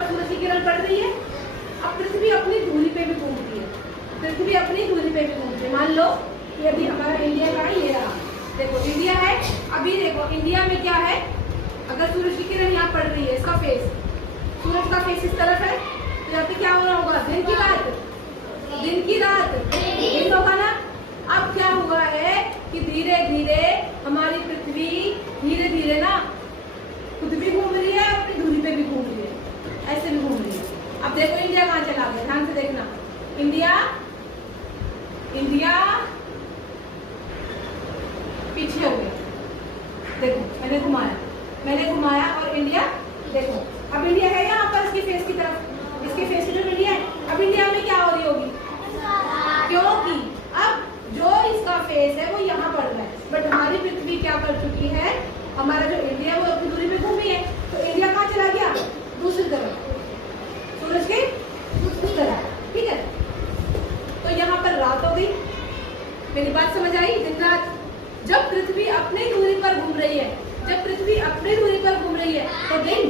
सूरज की किरण पड़ रही है। अब पृथ्वी अपनी दूरी पे भी घूमती है, पृथ्वी अपनी दूरी पे भी घूमती है। मान लो कि अभी हमारा इंडिया का है, ये रहा, देखो इंडिया है। अभी देखो इंडिया में क्या है, अगर सूरज की किरण यहाँ पड़ रही है, इसका फेस, सूरज का फेस इस तरफ है, तो यहाँ पे क्या हो रहा होगा, दिन की रात, दिन की रात, दिन होगा ना। अब क्या हुआ है कि धीरे धीरे हमारी पृथ्वी धीरे धीरे ना खुद भी घूम रही है, अपनी दूरी पे भी घूम रही है, ऐसे भी घूम रही है। अब देखो इंडिया कहाँ चला गया, ध्यान से देखना। इंडिया, इंडिया पीछे हो गया, देखो मैंने घुमाया और इंडिया देखो, अब इंडिया है यहाँ पर इसकी फेस की तरफ, इसके फेस की तरफ इंडिया है। अब इंडिया में क्या हो रही होगी, क्योंकि अब जो इसका फेस है वो यहाँ पड़ रहा है, बट हमारी पृथ्वी क्या कर चुकी है, हमारा जो इंडिया है वो अपनी दूरी पे घूमी है, तो इंडिया कहाँ चला गया, दूसरी तरफ, सूरज के दूसरी तरफ, ठीक है। तो यहाँ पर रात हो गई, मेरी बात समझ आई, दिन रात। जब पृथ्वी अपनी दूरी पर घूम रही है, जब पृथ्वी अपनी दूरी पर घूम रही है तो दिन